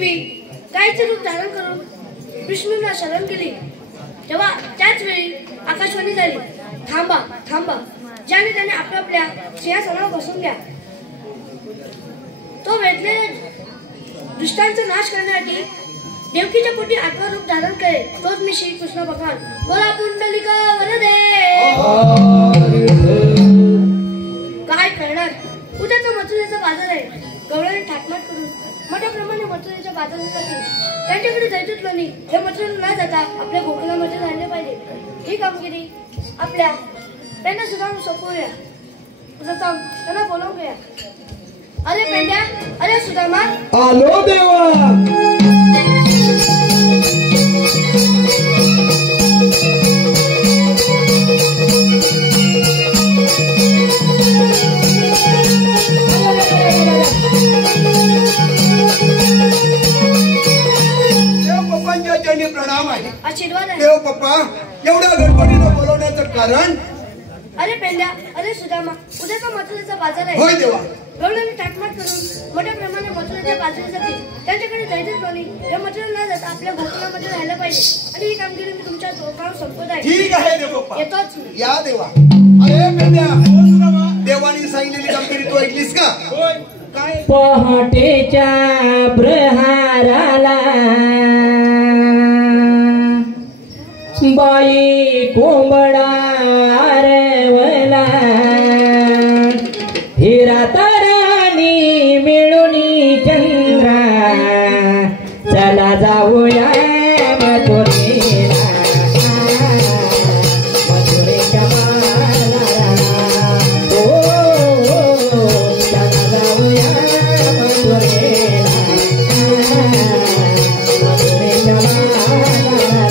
पृथ्वी गायीचे रूप धारण करून विष्णूंना शरण केली तेव्हा त्याच वेळी आकाशवाणी झाली, थांबा थांबा. ज्याने त्याने आपापल्या सिंहासनावर बसून घ्या. तो वेदलेल्या दुष्टांचा नाश करण्यासाठी देवकीच्या पोटी 8वें रूप धारण केले. तोच मी श्री कृष्ण भगवान. बोला पुंडलिका वरदे. काय करणार, उद्याचा मथुरेचा बाजार आहे. गवळ्याने ठाकमाट करून मोठ्या प्रमाणे मथुरेच्या बाजारासाठी त्यांच्याकडे जायचंच नाही. हे मथुरेला न जाता आपल्या गोकुळामध्ये राहिले पाहिजे. ही कामगिरी आपल्या पेंड्या सुद्धा सोपवूया. त्यांना बोलावून घ्या. अरे पेंड्या, अरे सुदामा. आलो देवा. प्रणाम आहे. आशीर्वाद आहे. देव पप्पा, एवढ्या गडबडीनं बोलवण्याचं कारण? अरे पेंड्या, अरे सुदामा, उद्याचा मथुरेचा बाजार आहे. होय देवा. गवळ्याने ठाकमाट करून मोठ्या प्रमाणे मथुरेच्या बाजारासाठी त्यांच्याकडे जायचंच नाही. हे मथुरेला न जाता आपल्या गोकुळामध्ये राहिलं पाहिजे. आणि ही कामगिरी मी तुमच्या डोक्यावर संपवत आहे. ठीक आहे देव पप्पा. येतोच. या देवा. अरे पेंड्या, देवानी सांगितलेली कामगिरी तू ऐकलीस का? होय. काय? पहाटेच्या प्रहाराला बाई कोंबडा आरवला, हिरा तारानी मिळूनी चंद्रा, चला जाऊया मथुरेला, मथुरेच्या बाजाराला. चला जाऊया मथुरेला, मथुरेच्या बाजाराला.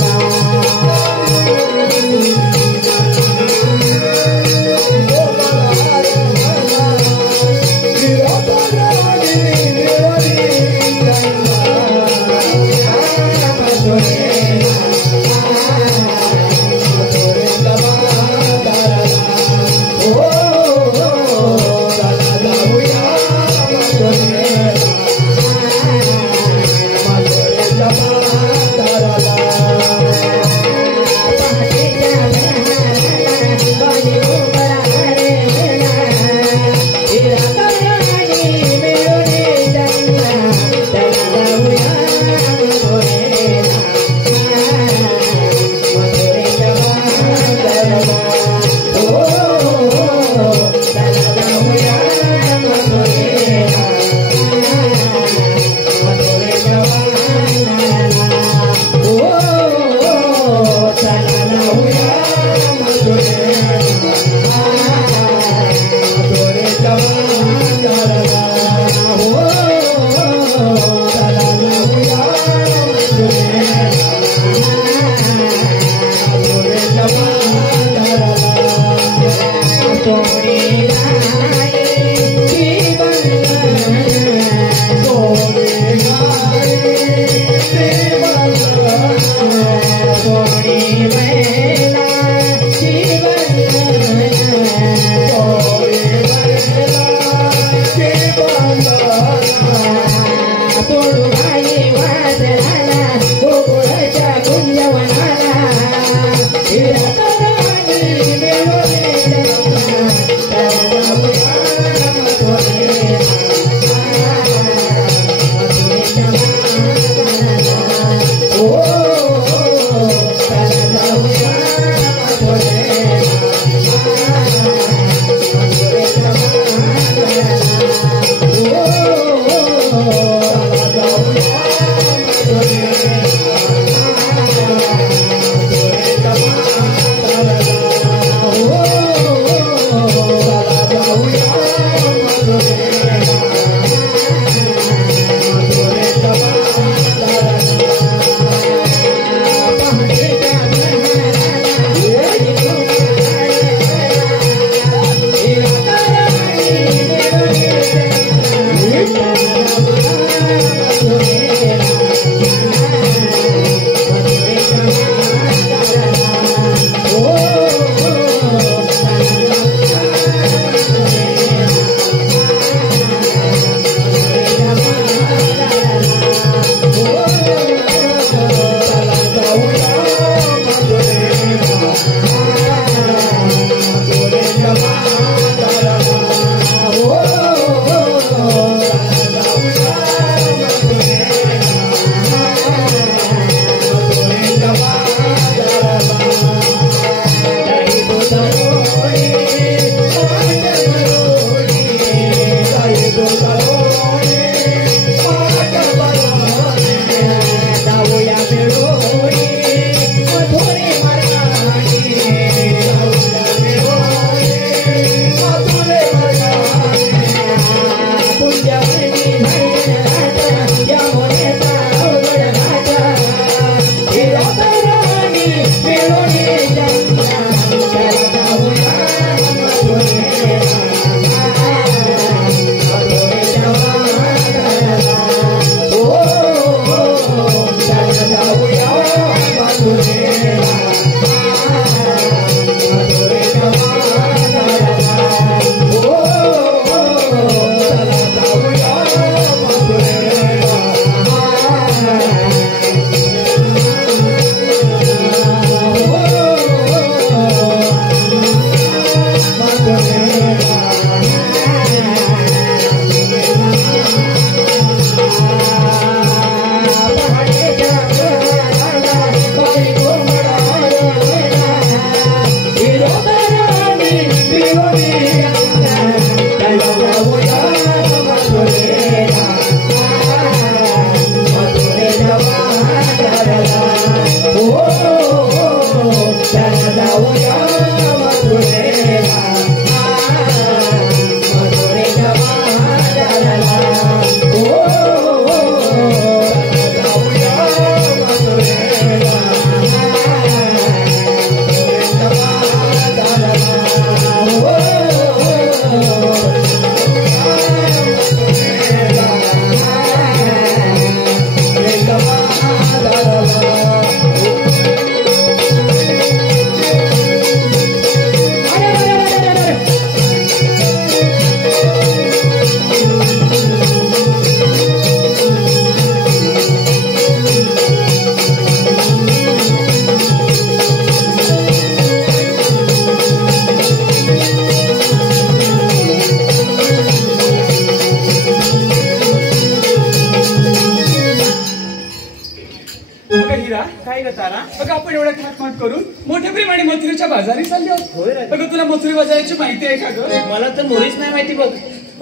तारा काय ग तारा? अगं आपण एवढ्या थाटमाट करून मोठ्या प्रेमाने मथुरेच्या बाजारी चालले आहोत. होय रे. अगं तुला मथुरे बाजाराची माहिती आहे का ग? मला तर मुळीच नाही माहिती बघ.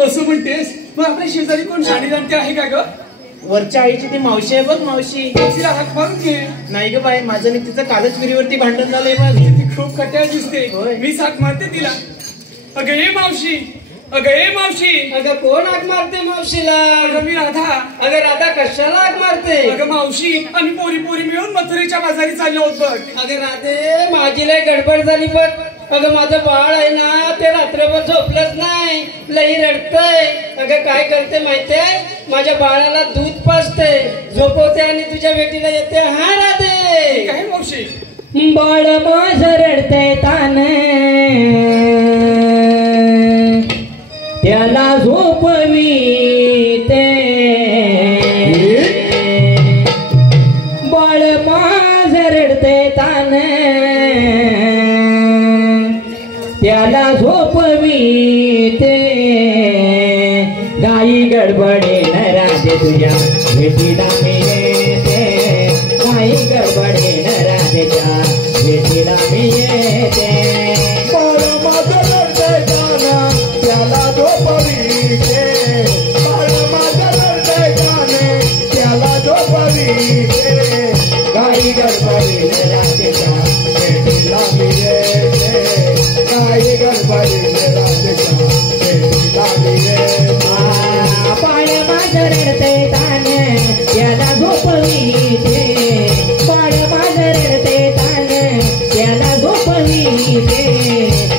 असं म्हणतेस मग आपल्या शेजारी कोण शाणी जाणते आहे का ग? वरच्या आईची ती मावशी आहे बघ, मावशी. तिला हाक मारून घे. नाही ग बाई, माझं आणि तिचं कालच विहिरीवरती भांडण झालंय बघ. ती खूप खट्याळ दिसते. होय. मी हाक मारते तिला. अगं ये मावशी, अगं ये मावशी. अगं कोण आग मारते मावशीला? अगं मी राधा. अगं राधा कशाला आग मारते? अगं मावशी आम्ही पोरी पोरी मिळून मथुरेच्या बाजारी चाललो आहोत बघ. अगं राधे, माझी लय गडबड झाली बघ. अगं माझं बाळ आहे ना, ते रात्रभर झोपलंच नाही, लई रडतंय. अगं काय करते माहितीये, माझ्या बाळाला दूध पाजते, झोपवते आणि तुझ्या भेटीला येते. हा राधे. काय मावशी? बाळ माझं रडतंय तान, त्याला झोपवी ते. बाळ माझं रडतंय तान, त्याला झोपवी ते. गाई गडबडीन राधे तुझ्या भेटीला मी येते, गाई गडबडीन राधेच्या भेटीला मी येते. बाळ माझं रडतंय गाणं, त्याला झोपवीते. बाळ माझं रडतंय गाणं, त्याला झोपवीते. गाई गडबडीने राधेच्या भेटीला मी येते, गाई गडबडीने राधेच्या भेटीला मी येते. बाळ माझं रडतंय तान, त्याला झोपवीते. बाळ माझं रडतंय तान, त्याला झोपवीते.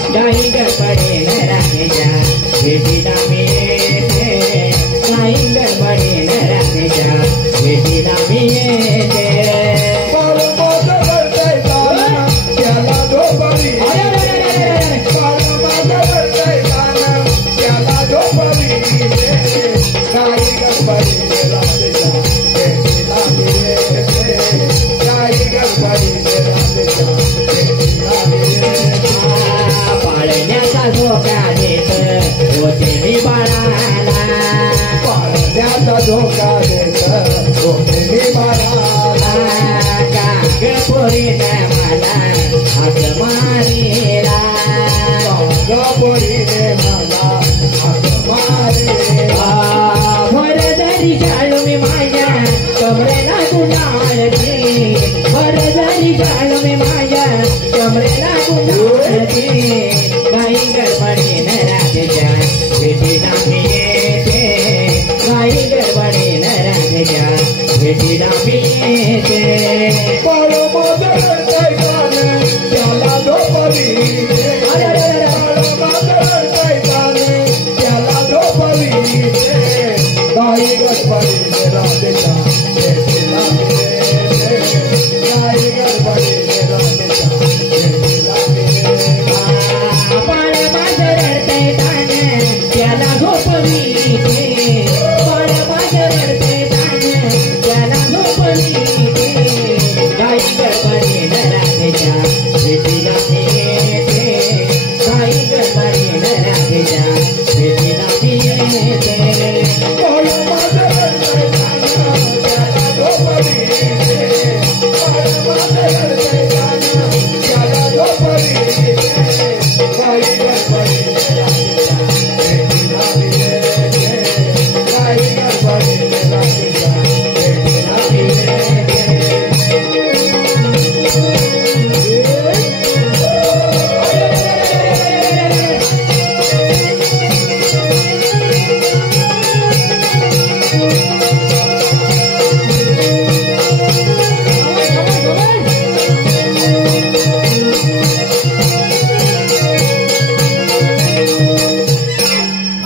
गाई गडबडीन राधेच्या भेटीला मी येते, गाई गडबडीन राधेच्या भेटीला मी येते. बाळ माझं रडतंय गाणं, त्याला झोपवीते. बाळ माझं रडतंय गाणं, त्याला झोपवीते. गाई गडबडीने राधेच्या भेटीला मी येते, गाई गडबडीने राधेच्या भेटीला मी येते. पाळण्याचा धोका देत होते मी बाळाला, पाळण्याचा धोका देत होते मी बाळाला. काग पोरीनं मला हाक मारेला, गपोरीने मला हाक मारेला. वरदरी जाळू मी माझ्या कमरेला गुंडाळते, वरदरी जाळू मी माझ्या कमरेला गुंडाळते. गाई गडबडीन राधेच्या भेटीला मी येते, गाई गडबडीन राधेच्या भेटीला मी येते. बाळ माझं रडतंय गाणं, त्याला झोपवीते. बाळ माझं रडतंय गाणं, त्याला झोपवीते. गाई गडबडीने राधेच्या भेटीला मी येते, गाई गडबडीने राधेच्या भेटीला मी येते. बाळ माझं रडतंय तान, त्याला झोपवीते. बाळ माझं रडतंय तान, त्याला झोपवीते. गाई गडबडीन राधेच्या भेटीला मी येते, गाई गडबडीन राधेच्या भेटीला मी येते. बाळ माझं रडतंय गाणं, त्याला झोपवीते. बाळ माझं रडतंय गाणं, त्याला झोपवीते. गाई गडबडीने राधेच्या भेटीला मी येते, गाई गडबडीने राधेच्या भेटीला मी येते.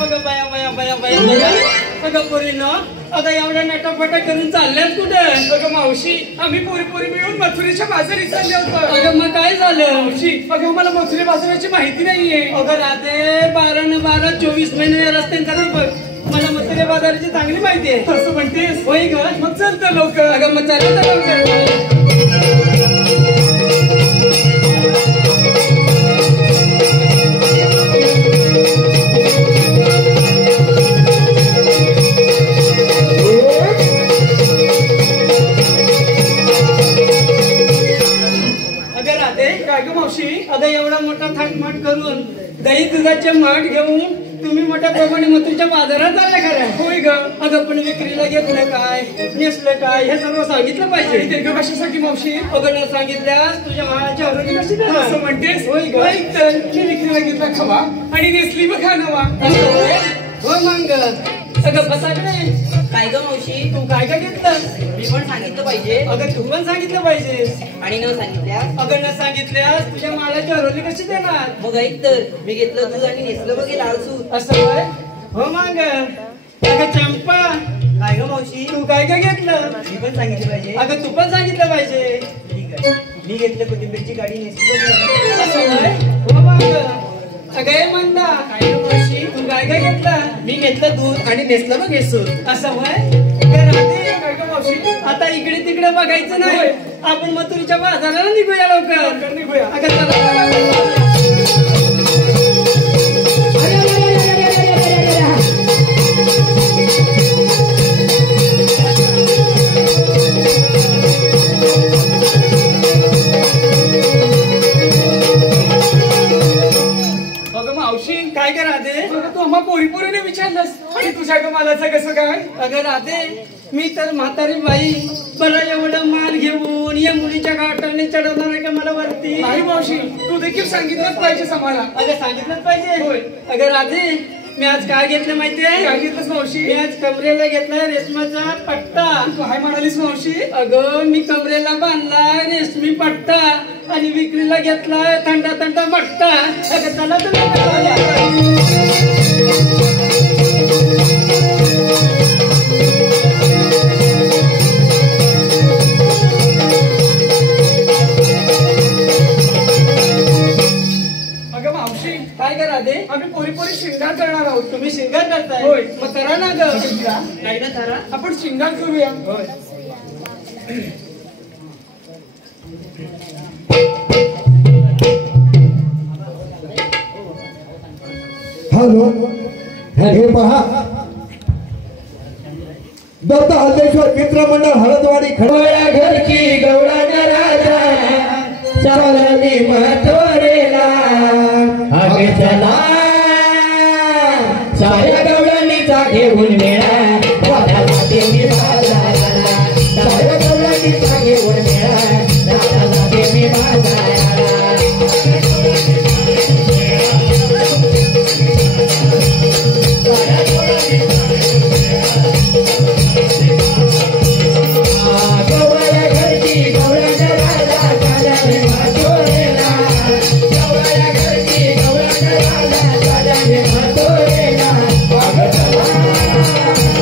अगं बाया बाया बाया बाया बाया. अगं पोरीनो, अगं एवढ्या नटाफटा करून चालल्यात कुठं? अगं मावशी आम्ही पोरी पोरी मिळून मथुरेच्या बाजारी चालले होतो. अगं मग काय झालं? मावशी अगं मला मथुरे बाजाराची माहिती नाहीये. अगं राधे, 12 न 12 24 महिने या रस्त्याने जाणार बघ. मला मथुरे बाजाराची चांगली माहिती आहे. असं म्हणतेस? होय ग. मग चल तर लवकर. अगं मग चालत लवकर. गवळ्याचे माठ घेऊन तुम्ही मोठ्या प्रमाणे मथुरेच्या बाजारात चालले खरं होय ग अगं पण विक्रीला घेतलं काय नेसलं काय हे सर्व सांगितलं पाहिजे ते ग कशासाठी मावशी अगं न सांगितल्यास तुझ्या माळाची आरोग्य कशी देणार? असं म्हणतेस होय ग. ऐक तर मी विक्रीला घेतला खवा आणि नेसली बघा नवा असं होय? हो मग अगं फसाकडे काय ग मावशी तू काय काय घेतलं मी पण सांगितलं पाहिजे अगं तू पण सांगितलं पाहिजे आणि न सांगितल्यास अगं न सांगितल्यास तुझ्या मालाची आरोग्य कशी देणार? मग ऐक तर मी घेतलं दूध आणि नेसलं बघे लाल सूत असं होय हो मग अगं चंपा काय ग मावशी तू काय काय घेतलं मी पण सांगितलं पाहिजे अगं तू पण सांगितलं पाहिजे ठीक आहे मी घेतलं कोथिंबीरची गाडी नेसली बघे असं होय हो मग अगं हे म्हणता काय ग मावशी तू काय काय घेतलं मी घेतलं दूध आणि नेसलं बघ हे सूत असं होय काय राहते काय ग मावशी आता इकडे तिकडे बघायचं नाही होय. आपण मथुरीच्या बाजाराला निघूया लवकर लवकर निघूया. अगं चला अगं मावशी काय काय राहते अगं तू आम्हा पोरी पोरीने विचारलंस आणि तुझ्या ग मालाचं कसं काय अगं राहते मी तर म्हातारी बाई बरं एवढं माल घेऊन या मुलीच्या गाठाने चढवणार आहे का मला वरती नाही मावशी तू देखील सांगितलंच पाहिजेस आम्हाला अगं सांगितलंच पाहिजे होय. अगं राधे मी आज काय घेतलं माहितीये काय घेतलंस मावशी मी आज कमरेला घेतलाय रेशमाचा पट्टा तू काय म्हणालीस मावशी अगं मी कमरेला बांधलाय रेशमी पट्टा आणि विक्रीला घेतलाय थंडा थंडा मट्टा अगं चला अगं मावशी काय करा दे आम्ही पोरी पोरी शिंगार करणार आहोत तुम्ही शिंगार करताय होय. मग करा ना ग नाही ना तारा आपण शिंगार करूया हॅलो हे पहा दत्त हल्लेश्वर मित्र मंडळ हळदवाडी खडवळ्या घरची गवळण राजा चालली मथुरेला अगे चला साऱ्या गवळणीचा घेऊन मेळा दादाला देवी बाजाराला साऱ्या गवळणीचा घेऊन मेळा दादाला देवी बाजाराला गवळ्या घरची गवळण राजा चालली मथुरेला गवळ्या घरची गवळण राजा चालली मथुरेला अगं चला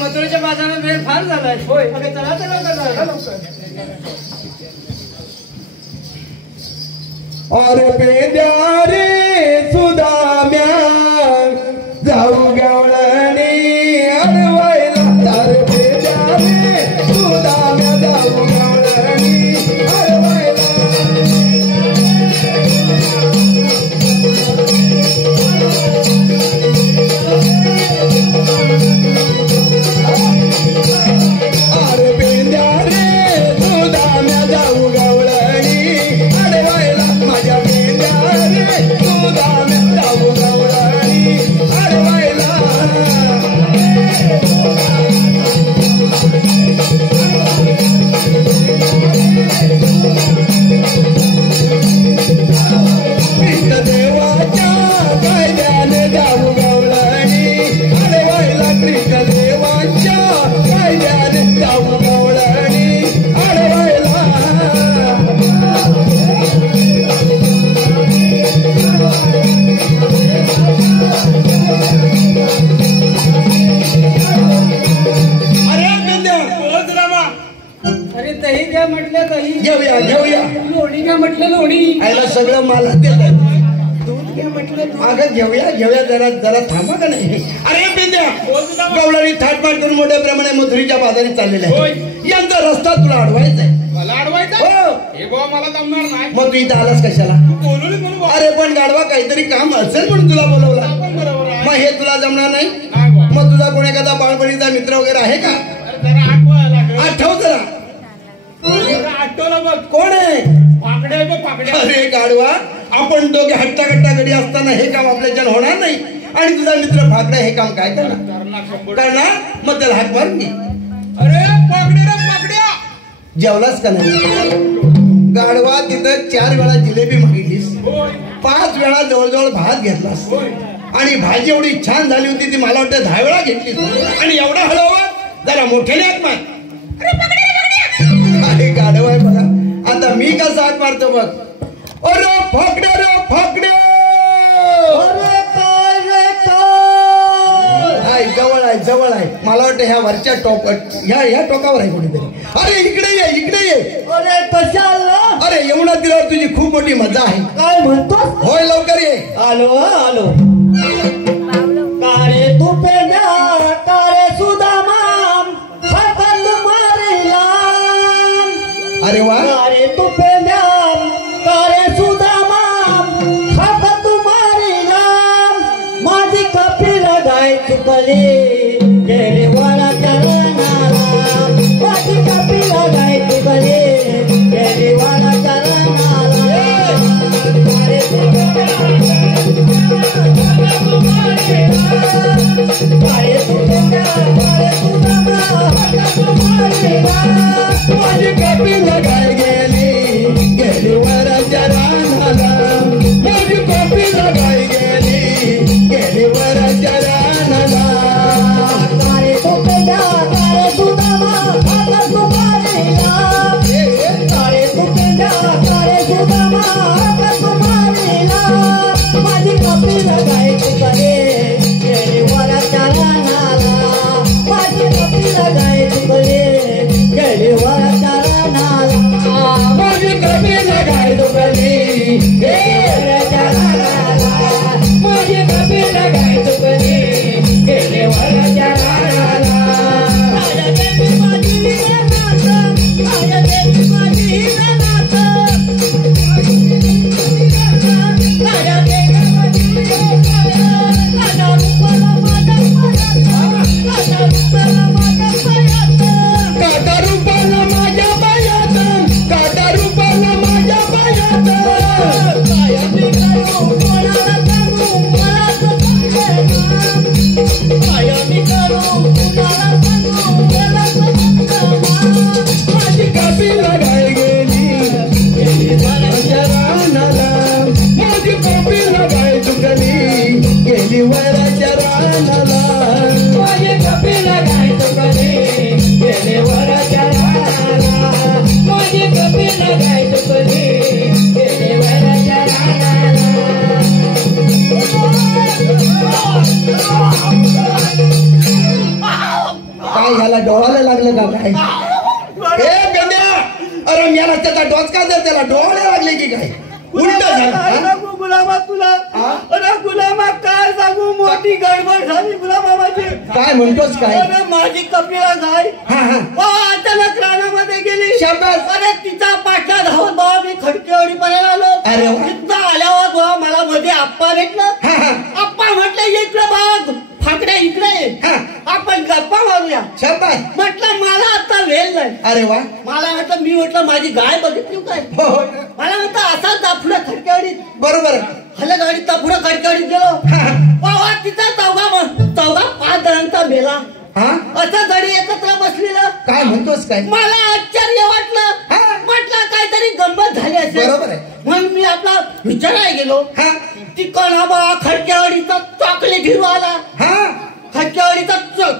मथुरेच्या बाजारात वेळ फार झालाय. होय. अगं चला चला लवकर. अरे पेद्या रे सुदाम्या जाऊ गवळणी अडवायला. अरे पेद्या रे सुदाम्या जाऊ गवळणी अडवायला. अरे पेद्या रे सुदाम्या जाऊ गवळणी अडवायला. माझ्या पेद्या रे सुदाम्या जाऊ गवळणी अडवायला. कृष्ण देवाच्या कायद्याने जाऊ गवळणी अडवायला. कृष्ण देवाच्या कायद्याने जाऊ गवळणी अडवायला. अरे पेंद्या बोल रामा. अरे दही द्या म्हटलं दही. घेऊया घेऊया. लोणी द्या म्हटलं लोणी. आयला सगळं मला दिलं. दूध घ्या म्हटलं. अगं घेऊया घेऊया. जरा जरा थांबा का नाही. अरे पेंद्या बोल रामा. गवळणी थाटमाट करून मोठ्या प्रमाणे मथुरीच्या बाजारी चाललेल्या होय. आहे. यांचा रस्ता तुला अडवायचा आहे. मला अडवायचा. हो. हे बाबा मला जमणार नाही. मग तू इथं आलास कशाला. बोलवली म्हणून बाबा. अरे पण गाडवा काहीतरी काम असेल म्हणून तुला बोलवला. आपण बरोबर आहे. मग हे तुला जमणार नाही. नाही बाबा. मग तुझा कोण एखादा बाळपणीचा मित्र वगैरे आहे का. अरे जरा आठवायला लागलं. आठव जरा. जरा आठवलं बघ. कोण आहे. पाकड्या आहे बघ पाकड्या. अरे गाडवा आपण दोघे हट्टा कट्टा गडी असताना हे काम आपल्याच्यानं होणार नाही. आणि तुझा मित्र फाकड्या हे काम काय करणार. करणार शंभर. करणार. मग त्याला हात मारून घे. अरे पाकड्या रे पाकड्या. जेवलास का नाही. गाडवा तिथं 4 वेळा जिलेबी मागितलीस. होय. 5 वेळा जवळजवळ भात घेतलास. होय. आणि भाजी एवढी छान झाली होती ती मला वाटतं 10 वेळा घेतलीस. आणि एवढा हळवा जरा मोठ्याने हात मार. अरे गाडवा आहे बघा. आता मी कसा हात मारतो बघ. अरे फाकड्या रे फाकड्या. हाय जवळ आहे जवळ आहे. मला वाटतं ह्या वरच्या ह्या टोकावर आहे कुठेतरी. अरे इकडे ये इकडे ये. अरे कशाला. अरे येऊन दिल्यावर तुझी खूप मोठी मजा आहे. काय म्हणतोस. होय लवकर ये. आलो आलो. कारे तू पेद्या कारे सुदामा हातात मारिला. अरे वा. कारे तू पेद्या कारे सुदामा हातात मारिला. माझी कपिल गाय चुकली गेली वाला चरणाला. माझी कपिल गाय चुकली गेली वाला चरणाला. कारे तू कारे सुदामा कारे सुदामा हातात मारिला. माझी कपिल गाय गेली गेली वराच्या रानाला. माझी कपिल गाय गेली गेली वराच्या रानाला. कारे तू पेद्या कारे सुदामा हातात मारिला. कारे तू पेद्या कारे सुदामा हातात मारिला. माझी कपिल गाय चुकली गेली वराच्या रानाला. माझी कपिल गाय चुकली गेली वराच्या रानाला. माझी कपिल गाय चुकली गेली वराच्या रानाला. माझी कपिल गाय चुकली गेली वराच्या रानाला. राजा देवी माझी वीरनाथ. राजा देवी माझी वीरनाथ. राजा देवी माझी वीरनाथ. राजा रूपाला माझ्या पायात. राजा रूपाला माझ्या पायात. काटा रूपाला माझ्या पायात. काटा रूपाला माझ्या पायात. काय मी करू कोणाला सांगू मलाच समजेना. काय मी करू कुणाला सांगू मलाच समजेना. माझी कपिल गाय गेली गेली वराच्या रानाला. माझी कपिल गाय चुकली गेली वराच्या रानाला. माझी कपिल गाय चुकली गेली वराच्या रानाला. माझी कपिल गाय चुकली गेली वराच्या रानाला. डोळ्याला लागलं का काय? ए बेंद्या, अरे मेला त्याचा डोचका दे, त्याला डोळ्याला लागले की काय? उलट झालं हा? गुलाबा तुला हा? अरे गुलाबा काय सांगू, मोठी गडबड झाली गुलाबा माझी. काय म्हणतोस काय? अरे माझी कपिला गाय हा हा अचानक रानामध्ये गेली. शाबास. अरे तिचा पाठला धावत बाबा मी खडकेवाडी पर्यंत आलो. अरे वा. तिथं आल्यावर बाबा मला मध्ये आप्पा भेटलं. हा हा आप्पा म्हटलं इकडं बाबा फाकड्या इकडे ये. हा. आपण गप्पा मारूया. शाबास. म्हटलं मला आता वेळ नाही. अरे वा. मला म्हटलं मी म्हटलं माझी गाय बघितली काय. हो हो मला म्हटलं असाच दाफुडा खडकेवाडीत बरोबर आहे. हल्ला गाडीत दाफुडा खडकेवाडीत गेलो. हा हा बाबा तिचा चौघा 5 जणांचा मेला. हा असं गाडी एकत्र बसलेलं. काय म्हणतोस काय? मला आश्चर्य वाटलं. हा. म्हटलं काहीतरी गंमत झाली असेल. बरोबर आहे. म्हणून मी आपला विचारायला गेलो. हा तिकडं बाबा खडकेवाडीचा चॉकलेट हिरो आला. हा खडकेवाडीचा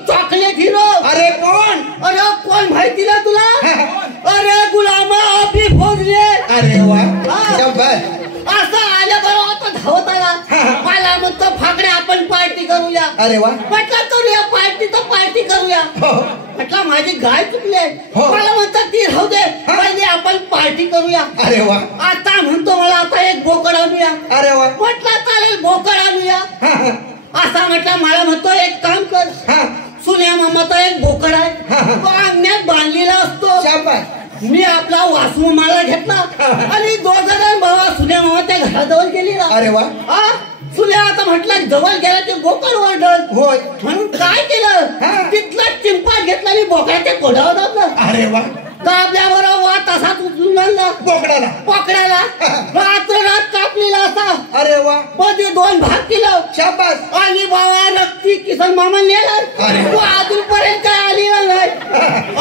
चॉकलेट हिरो. अरे कोण? अरे कोण माहिती ना तुला? अरे गुलामा अभी भोजले. अरे वा. हा. शाबास. असं आल्याबरोबर तो धावत आला. मला म्हणतो फाकड्या आपण पार्टी करूया. अरे वा. म्हटलं करूया पार्टी तर पार्टी करूया. हो म्हटलं माझी गाय चुकली आहे. हो. मला म्हणतात ती राहू दे, पहिले आपण पार्टी करूया. अरे वा. आता म्हणतो मला आता एक बोकड आणूया. अरे वा. म्हटलं चालेल बोकड आणूया. हा हा असा म्हटलं मला म्हणतो एक काम कर, हा सुन्या मामाचा एक बोकड आहे, तो अंगण्यात बांधलेला असतो. शाबास. मी आपला वासू मला घेतला आणि 2 जण बाबा सुन्या मामा त्या घराजवळ गेली ना. अरे वा. हा सुन्या आता म्हटलं जवळ गेला ते बोकड ओरडल. होय. म्हणून काय हा. केलं, तिथला चिंपाट घेतला आणि बोकडाच्या कोडावर दाबलं. अरे वा. दाबल्याबरोबर वा तसाच उचलून आणला बोकडाला. बोकड्याला. रात्र कापलेला असा. अरे वा. मध्ये 2 भाग केलं शाबास. आणि बाबा रक्ती किसन मामा नेला. अरे. तो अजूनपर्यंत काय आलेला नाही.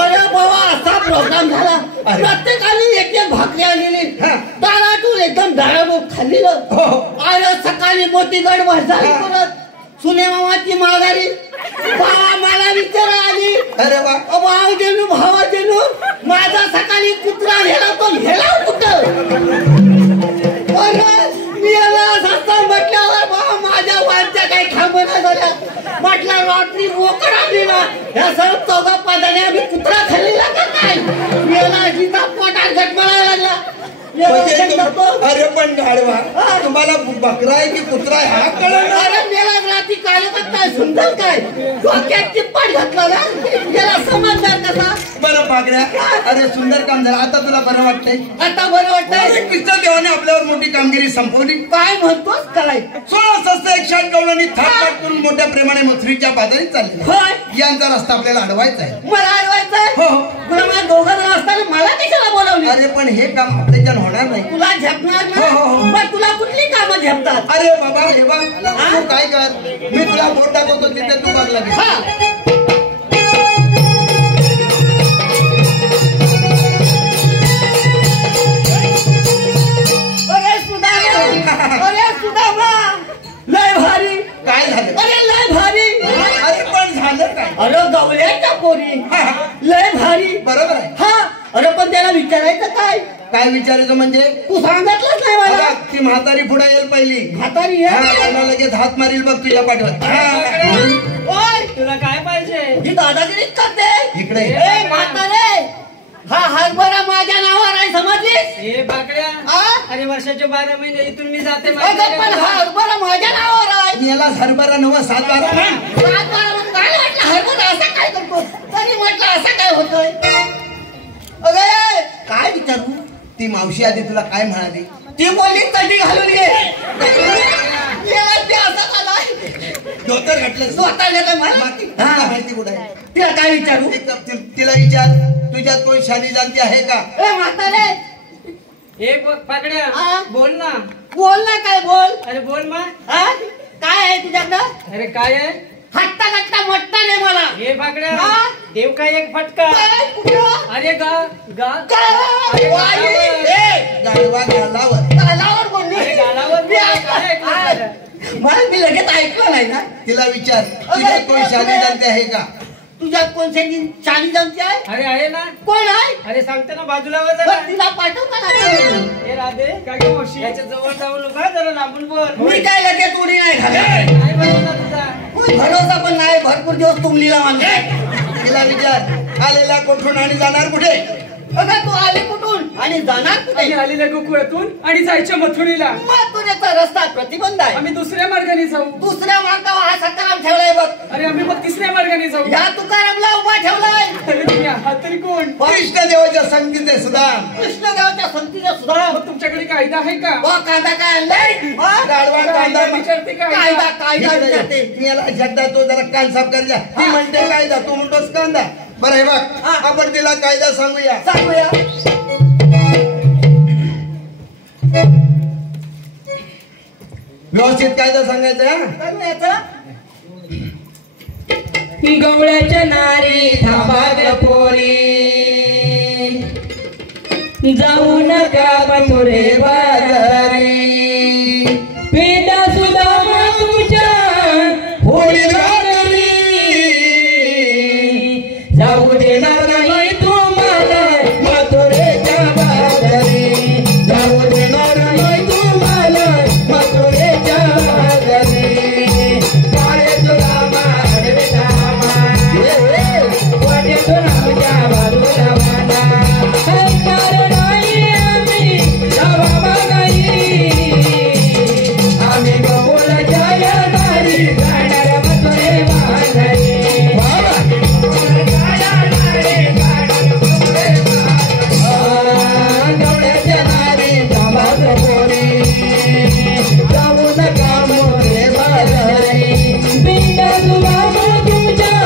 अरे बाबा असा प्रोग्राम झाला. अरे. प्रत्येकाने एक भाकरी आणलेली. हा. दारातून एकदम दाराबोट खाल्लेलं. हो अरे सकाळी मोठी गडबड झाली. परत सुने मामाची माघारी. बाबा मला विचार आली. अरे वा. भाव देणू भावा देणू माझा सकाळी कुत्रा गेला तो गेला कुठं. मी याला असं म्हटल्यावर बाबा माझ्या वाटच्या काही थांबणं झाल्या. म्हटलं रात्री बोकड आणली ना, ह्या सर्व 4 पादाने आम्ही कुत्रा खाल्लेला का काय. मी याला अजिता पोटात घटमळायला लागला. म्हणजे अरे पण गाडवा, तुम्हाला बकरा आहे की कुत्रा आहे हा कळलं? अरे मेला रात्री काय काय सुंदर काय डोक्यात चिप्पाट घातला ना, याला समजणार कसा. बरं पागड्या, अरे सुंदर काम झालं. आता तुला बरं वाटतंय? आता बरं वाटतंय. कृष्ण देवाने आपल्यावर मोठी कामगिरी संपवली. काय म्हणतोस काय. 16,160 कवलांनी थापपाट करून मोठ्या प्रेमाने मथुरीच्या पादारी चालले. होय. यांचा रस्ता आपल्याला अडवायचा आहे. मला अडवायचंय. हो हो. मला 2 जण असताना मला कशाला बोलावली. अरे पण हे काम आपल्याच्यान होणार नाही. तुला झेपणार हो, हो, हो. ना. पण तुला कुठली कामं झेपतात. अरे बाबा हे बघ, तू काय कर, मी तुला बोट दाखवतो तिथे तू बघ लगेच. हा. अरे सुदामा लय भारी. काय झालं? अरे लय भारी. अरे पण झालं काय? अरे गवल्याच्या पोरी लय भारी. बरोबर आहे. हा. अरे पण त्याला विचारायचं काय. काय विचारायचं म्हणजे? तू सांगितलंच नाही मला. बघा, ती म्हातारी पुढे येईल पहिली. म्हातारी हा, आहे. त्यांना लगेच हात मारील बघ तुझ्या पाठीवर. ओय तुला काय पाहिजे? ही दादागिरीच करते. इकडे ए म्हातारे, हा हरभरा माझ्या नावावर आहे समजलीस. हे बाकड्या, हा? अरे वर्षाचे 12 महिने इथून मी जाते. अगं पण हा हरभरा माझ्या नावावर आहे. याला हरभरा 9-7-12 म्हण. काय म्हटलं हरभरा असा काय करतो. तरी म्हटलं असं काय होतंय. अगं काय विचारू. ती मावशी आधी तुला काय म्हणाली? ती बोलली चटी घालून घे. ते असं झालाय. धोतर घातलं स्वतः घेतलं मला. हा, माहिती कुठे आहे? तिला काय विचारू. तिला विचार, तुझ्यात कोण शाली जाणती आहे का? ए म्हातारे हे पाकड्या, हा? बोल ना. बोल ना काय बोल. अरे बोल मा. हा? काय आहे तुझ्याकडं. अरे काय आहे. हट्टा कट्टा मोठा दे मला. हे बाकड्या, हा? देव काय एक फटका. काय? कुठं? अरे गा गा काय? वाई. ए, गाडवा गालावर. गालावर बोलली. अरे गालावर मी काय ऐकलं आ- झालं? मला मी लगेच ऐकलं नाही ना. तिला विचार, तुझ्यात कोण शाली जाणती आहे का? तुझ्यात कोण चाली जमती आहे. अरे आहे ना. कोण आहे. अरे सांगते ना बाजूला वर जरा. बरं, तिला पाठव का नाही. हे राधे काय गं मावशी, याच्या जवळ जाऊ नका, जरा लांबून बोल. मी काय लगेच उडी नाही घालत. काय बनवता तुझा. कोण भरोसा पण नाही. भरपूर दिवस तुमलीला मानले. तिला विचार आलेला कुठून आणि जाणार कुठे? अगं तू आली कुठून आणि जाणार कुठे? आम्ही आलेल्या गोकुळातून आणि जायच्या मथुरेला. मथुरेचा रस्ता प्रतिबंध आहे. आम्ही दुसऱ्या मार्गाने जाऊ. दुसऱ्या मार्गावर हा सकाराम ठेवलाय बघ. अरे आम्ही मग तिसऱ्या मार्गाने जाऊ. या तुकारामला उभा ठेवलाय. अरे तुम्ही आहात तरी कोण? कृष्णदेवाच्या संगतीचे सुदाम. कृष्णदेवाच्या संगतीचा सुधार. मग तुमच्याकडे कायदा आहे का? कायदा काय आणलाय? गाढवा कांदा विचारते कायदा कायदा. कायदा विचारते. याला शब्दा तो जरा कान साफ कर द्या. ती म्हणते कायदा, तू म्हणतोस कांदा. बरं हे बघ, आपण तिला कायदा सांगूया. सांगूया. व्यवस्थित कायदा सांगायचा. सांगूयाचं. गवळ्याच्या नारी थांबाग पोरी जाऊ नका मथुरे बाजारी पेंडा सुद्धा तुमच्या होळी घरी जाऊ देणार नाही तुम्हाला मथुरेच्या बाजारी जाऊ देणार नाही तुम्हाला मथुरेच्या बाजारी वारे तुला मारे धामा वाटे तुला आमच्या बाजूला वाना कारण नाही आम्ही जावा मागाई आम्ही गवळ्याच्या दारी जाणार मथुरे बाजारी गवळ्याच्या दारी थांबाग पोरी जाऊ नका मोरे बाजारी बिंदा तुला तुमच्या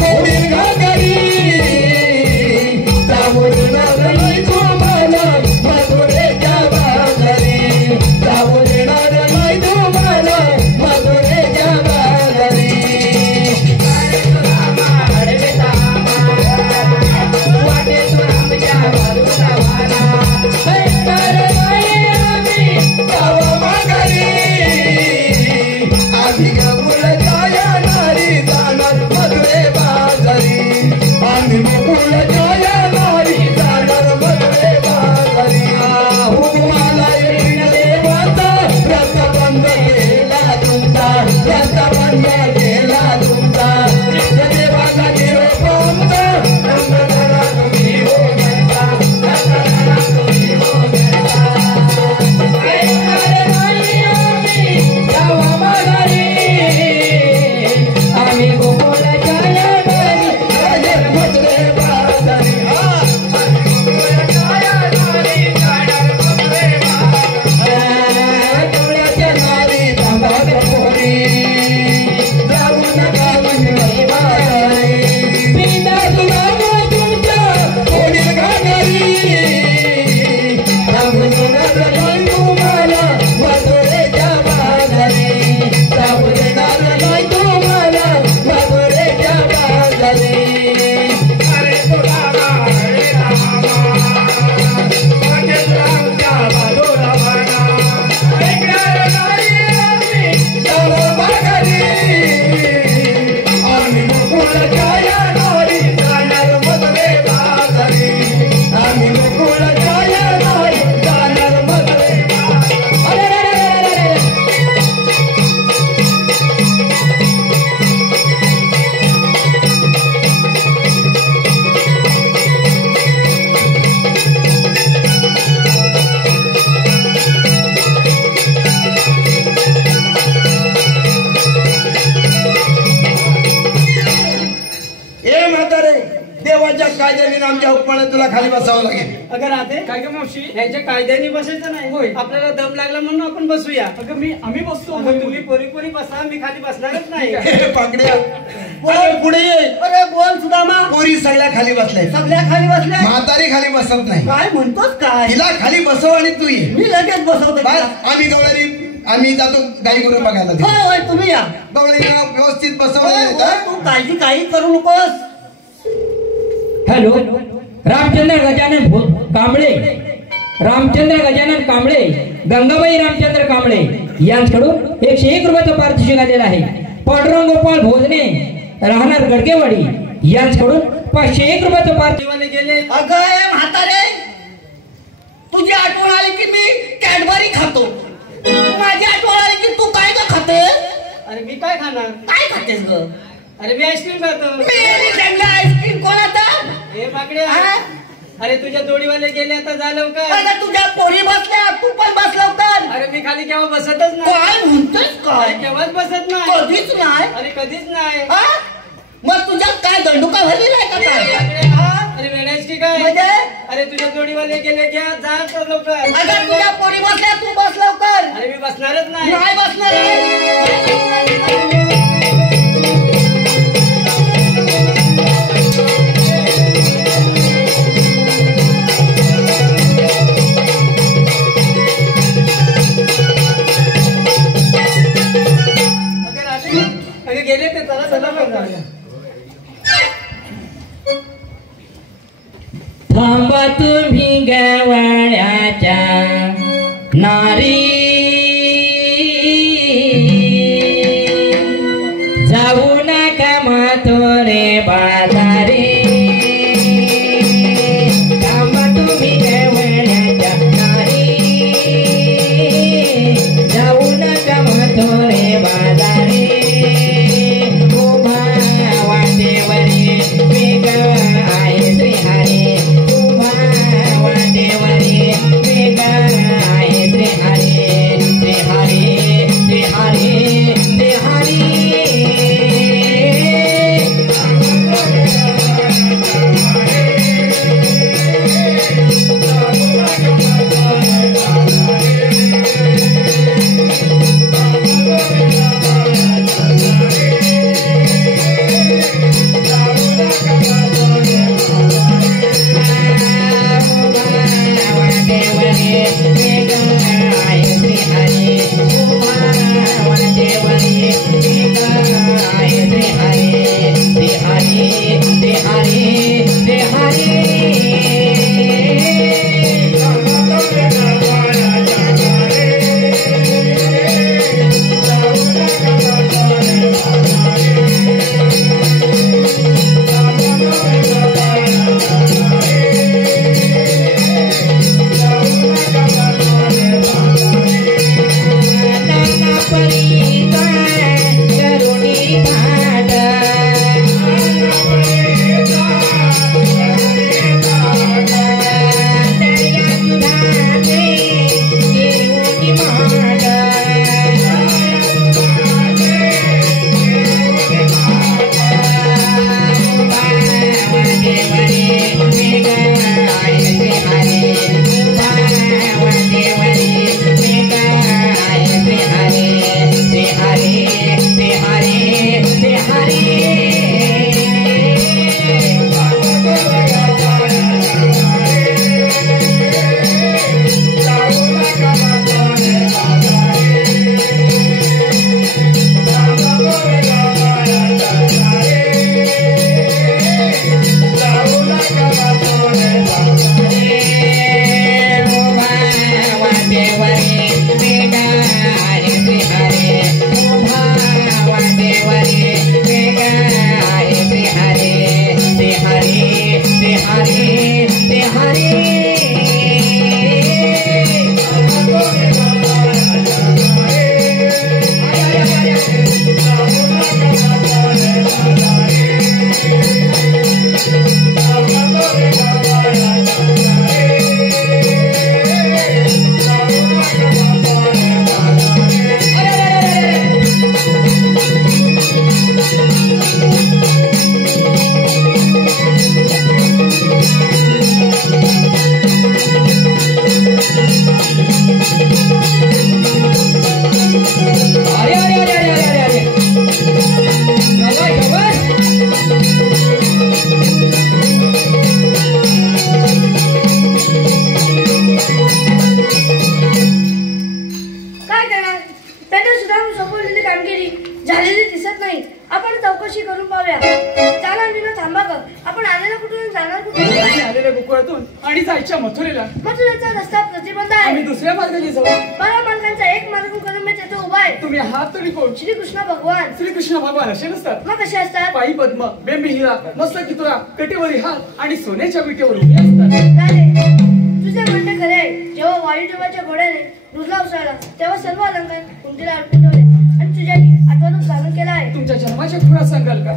होळी घरी जाऊ देणार नाही तुम्हाला मथुरेच्या बाजारी जाऊ देणार नाही तुम्हाला मथुरेच्या बाजारी वाटे तुला आमच्या बाजूला वाला कारण नाही आम्ही जावा माघारी आम्ही गवळ्याच्या नारी जाणार मथुरे बाजारी आम्ही गवळ्याच्या नारी जाणार मथुरे बाजारी हुकुमाला येईन देवाचा रस्ता बंद केला तुमचा रस्ता बंद केला तुमचा देवाचा निरोप आमचा रंग धरा तुम्ही हो घरचा रंग धरा तुम्ही हो घरचा कारण नाही आम्ही जावा माघारी आम्ही गोकुळाच्या नारी जाणार मथुरे बाजारी गवळ्याच्या नारी थांबाग पोरी जाऊ नका मथुरे बाजारी बिंदा तुला तुमच्या होळी घरी जाऊ देणार नाही तुम्हाला मथुरेच्या बाजारी जाऊ देणार नाही तुम्हाला मथुरेच्या बाजारी अरे तुला मारे रामा वाटे तुला आमच्या बाजूला वाना ऐकणार नाही आम्ही जाऊ माघारी आम्ही गोकुळाच्या नारी जाणार मथुरे बाजारी आम्ही गोकुळाच्या नारी जाणार मथुरे बाजारी अरे ए म्हातारे, देवाच्या कायद्याने आमच्या हुकमाने तुला खाली बसावं लागेल. अगं राधे काय ग मावशी? यांच्या कायद्याने बसायचं नाही होय. आपल्याला दम लागला म्हणून आपण बसूया अगं आम्ही बसतो. अगं तुम्ही पोरी पोरी बसा मी खाली बसणारच नाही हे पाकड्या, अरे पुढे ये. अरे बोल सुदामा. पोरी सगळ्या खाली बसल्या, सगळ्या खाली बसल्या. म्हातारी खाली बसत नाही. काय म्हणतोस काय? तिला खाली बसव आणि तू ये. मी लगेच बसवतो. बस आम्ही गवळी आम्ही जातो गाई गुरु बघायला. होय होय तुम्ही या. गवळीला व्यवस्थित होय, बसवलं होय, तू काळजी काही करू नकोस. हॅलो रामचंद्र गजानन कांबळे रामचंद्र गजानन कांबळे गंगाबाई रामचंद्र कांबळे यांच्याकडून 101 रुपयाचं पारितोषिक आलेलं आहे. पांडुरंग गोपाळ भोजने राहणार गडकेवाडी यांच्याकडून 501 रुपयाचं पारितोषिक गेले. अगं ए म्हातारे, तुझी आठवण आली की मी कॅडबरी खातो. माझी आठवण आली की तू काय ग खातेस? अरे मी काय खाणार? काय खातेस ग? अरे मी आईस्क्रीम खातो. आईस्क्रीम कोण आता? हे माकडे. अरे तुझ्या जोडीवाले गेले आता झालं का? अरे तुझ्या पोरी बसल्या, तू पण बस लवकर. अरे मी खाली केव्हा बसतच नाही. काय म्हणतोस काय? केव्हाच बसत नाही. कधीच नाही. अरे कधीच नाही. मग तुझ्यात काय दंडुका भरलेला आहे का काय? अरे वेळाच की काय? म्हणजे? अरे तुझ्या जोडीवाले गेले घ्या जा तर लवकर. अगं तुझ्या पोरी बसल्या, तू बस लवकर. अरे मी बसणारच नाही. नाही बसणार. अगं गेले ते चला चला जाऊया. थांबा तुम्ही गवळ्याच्या नारी, जाऊ नका मथुरे बाजारी. थांबा तुम्ही गवळ्याच्या नारी, जाऊ नका मथुरे बाजारी. उभा वाटेवरी वेग आहे श्रीहरी, उभा वाटेवरी वेग आहे श्रीहरी. श्रीहरी श्रीहरी श्रीहरी. झालेली दिसत नाही. आपण चौकशी करून पाहूया. चला मीना थांबा ग. आपण आलेला कुठून जाणार कुठे? आलेल्या गोकुळातून आणि जायच्या मथुरेला. मथुरेचा रस्ता प्रतिबंध आहे. आम्ही दुसऱ्या मार्गाने जाऊ. 12 मार्गांचा एक मार्ग करून मी तिथे उभा आहे. तुम्ही आहात तरी कोण? श्रीकृष्ण भगवान. श्रीकृष्ण भगवान असे नसतात. मग कसे असतात? पायी पद्म, बेंबिहिरा, मस्तक कितुरा, कटेवरी हात आणि सोन्याच्या विटेवर उभे असतात. झाले. तुझे म्हणणे खरे आहे. जेव्हा वायुदेवाच्या घोड्याने रुजला उसळला तेव्हा सर्व अलंकार कुंतीला अर्पण ठेवले आणि तुझ्या आठवणूक धारण केला आहे. तुमच्या जन्माच्या खुणा सांगाल का?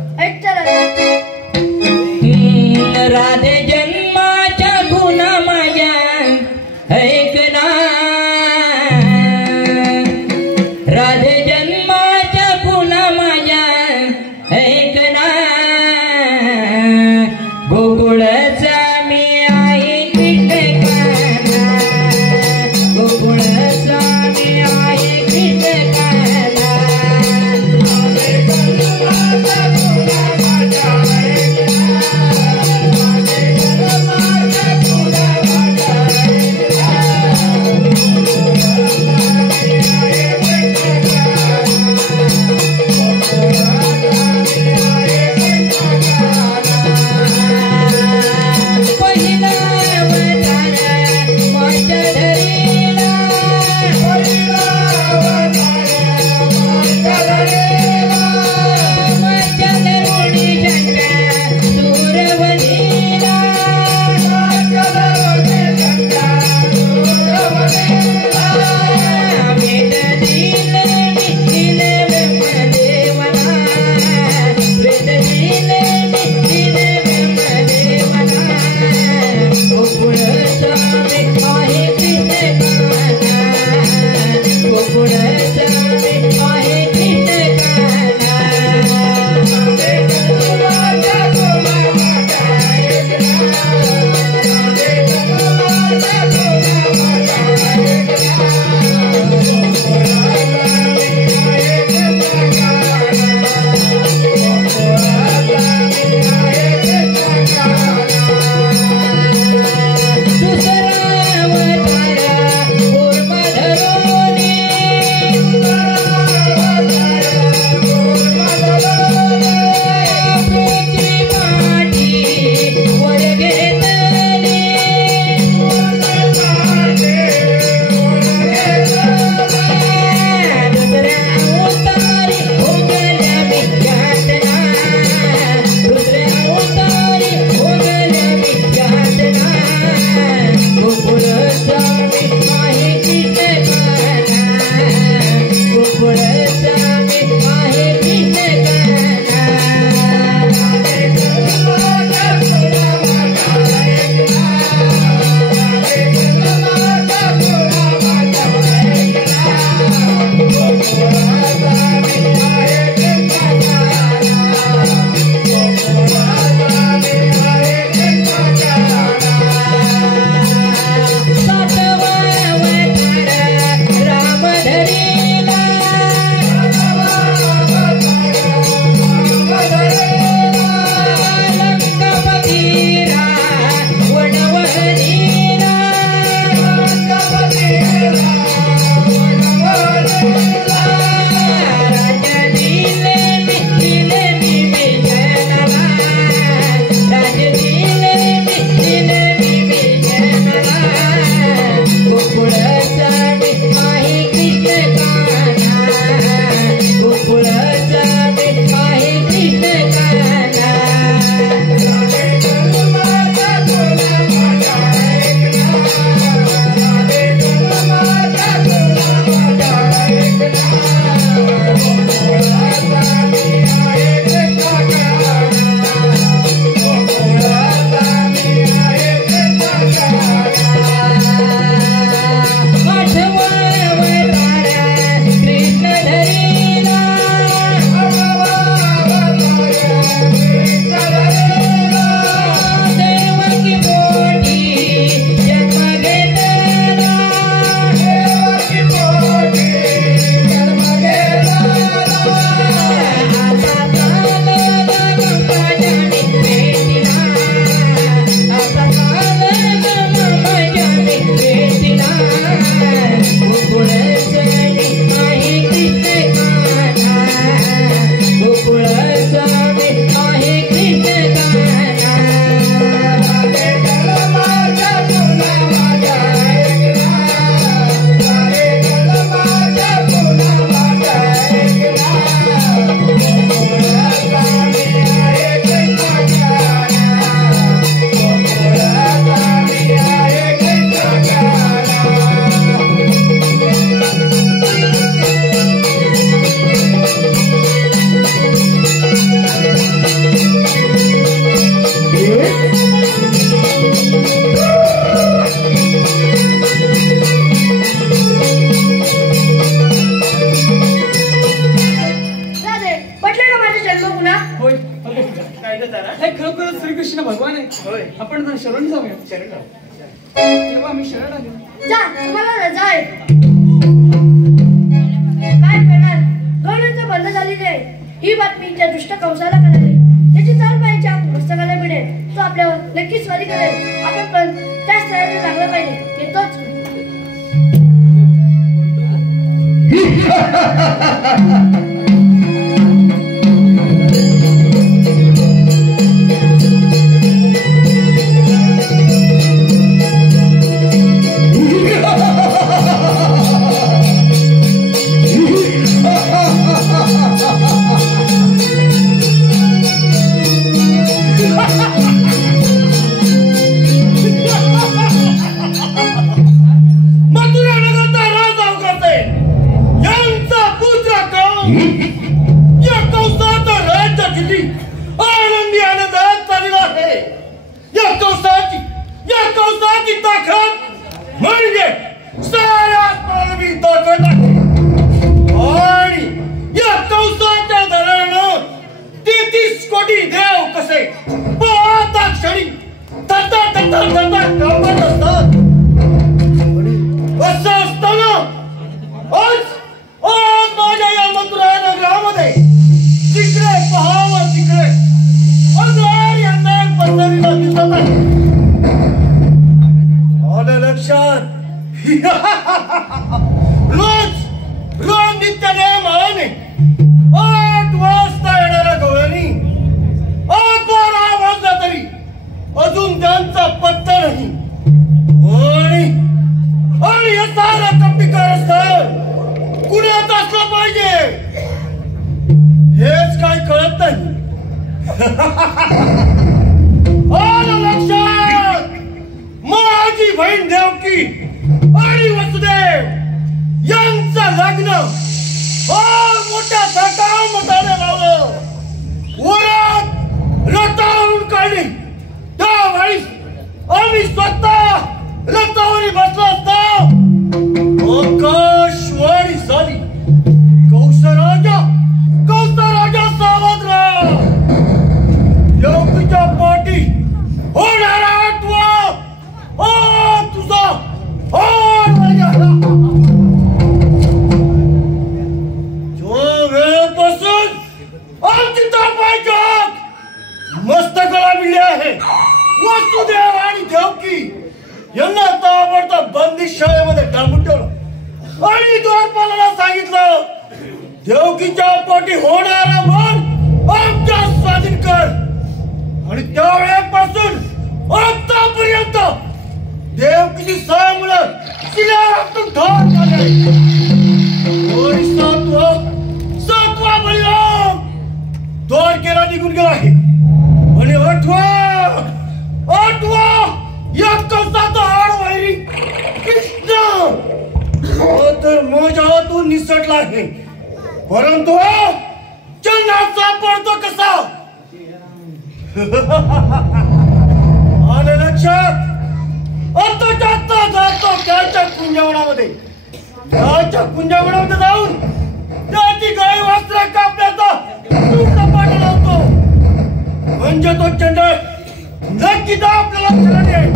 जन्म गुन्हा होय काय हे खरोखरच श्रीकृष्ण भगवान आहे. होय आपण जरा शरण जाऊया. शरण तेव्हा आम्ही शरण आलो. जा तुम्हाला रजा आहे. काय करणार गौरवचं बंद झालेले आहे. ही बातमी त्या दुष्ट कंसाला कळाली. त्याची चाल पाहिजे पुस्तकाला मिळेल. तो आपल्यावर नक्कीच स्वारी करेल. आपण पण त्या स्थळाला लागलं पाहिजे. येतोच. परंतु चंद्रात सापडतो कसा आले लक्षात. आता जातो त्याच्या कुंजवणामध्ये जाऊन त्याची गाय वस्त्र कापण्याचा पाठ लावतो. म्हणजे तो चंद्र नक्कीच आपल्याला शरण येईल.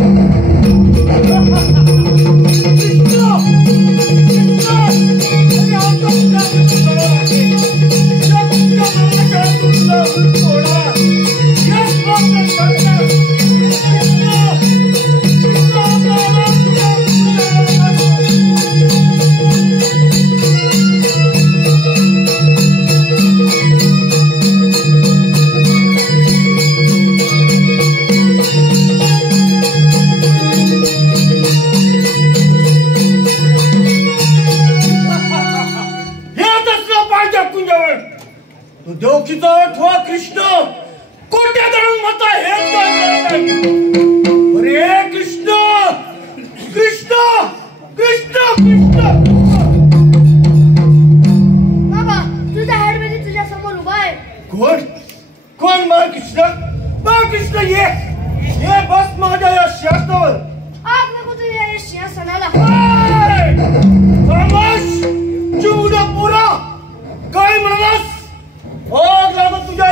देवकीचा आठवा कृष्ण कोट्या धरून मता हे अरे कृष्ण कृष्ण कृष्ण कृष्ण. बाबा तुझ्या हाडमध्ये तुझ्या समोर उभा आहे. कोण कोण कृष्ण ये बस माझ्या या शास्त्रावर. आग नको तुझ्या या सिंहासनाला. खामोश चिवडा पुरा काय म्हणालास. आग लागत तुझ्या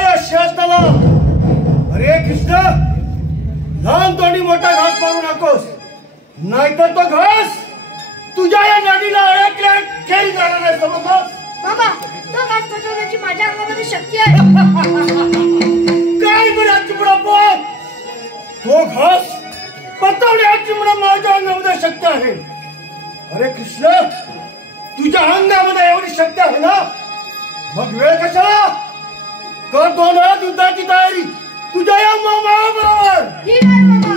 नाहीतर तो घास तुझ्या या गाडीला अडकल्या खेळ जाणार आहे. समजलं? मामा तो घास पटवण्याची माझ्या अंगामध्ये शक्ती आहे. काय बरं चिमडा पोट, तो घास पटवण्याची माझ्या अंगामध्ये शक्ती आहे. अरे कृष्ण, तुझ्या अंगामध्ये एवढी शक्ती आहे ना, मग वेळ कशाला? कर दोन युद्धाची तयारी तुझ्या या मामा बरोबर. ठीक आहे मामा.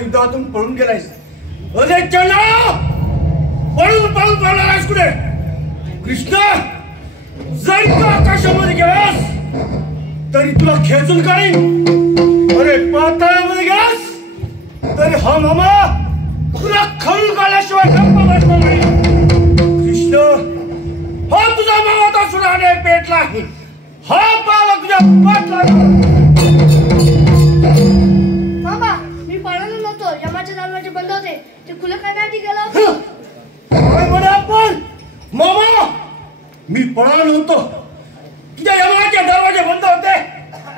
युद्धातून पळून गेलायस. अरे चला, पळून पळून पळालास कुठे? कृष्ण, जर तू आकाशामध्ये गेलास तरी तुला खेचून काढीन. अरे पाताळामध्ये गेलास तरी हा मामा तुला खळून काढल्याशिवाय गप्पा बसणार नाही. कृष्ण, हा तुझा मामा तर सुराने पेटला आहे. हा पाला तुझ्या पाटला. मामा, मी पळालो नव्हतो. यमाचे दरवाजे बंद होते, ते खुलं करण्यासाठी गेलो होतो. काय म्हणे आपण? मामा, मी पळालो होतो. तुझ्या यमाचे दरवाजे बंद होते,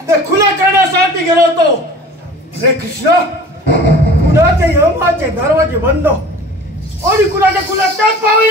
ते खुले करण्यासाठी गेलो होतो. रे कृष्ण, कुणाचे यमाचे दरवाजे बंद आणि कुणाचे खुले टाक पाहूया.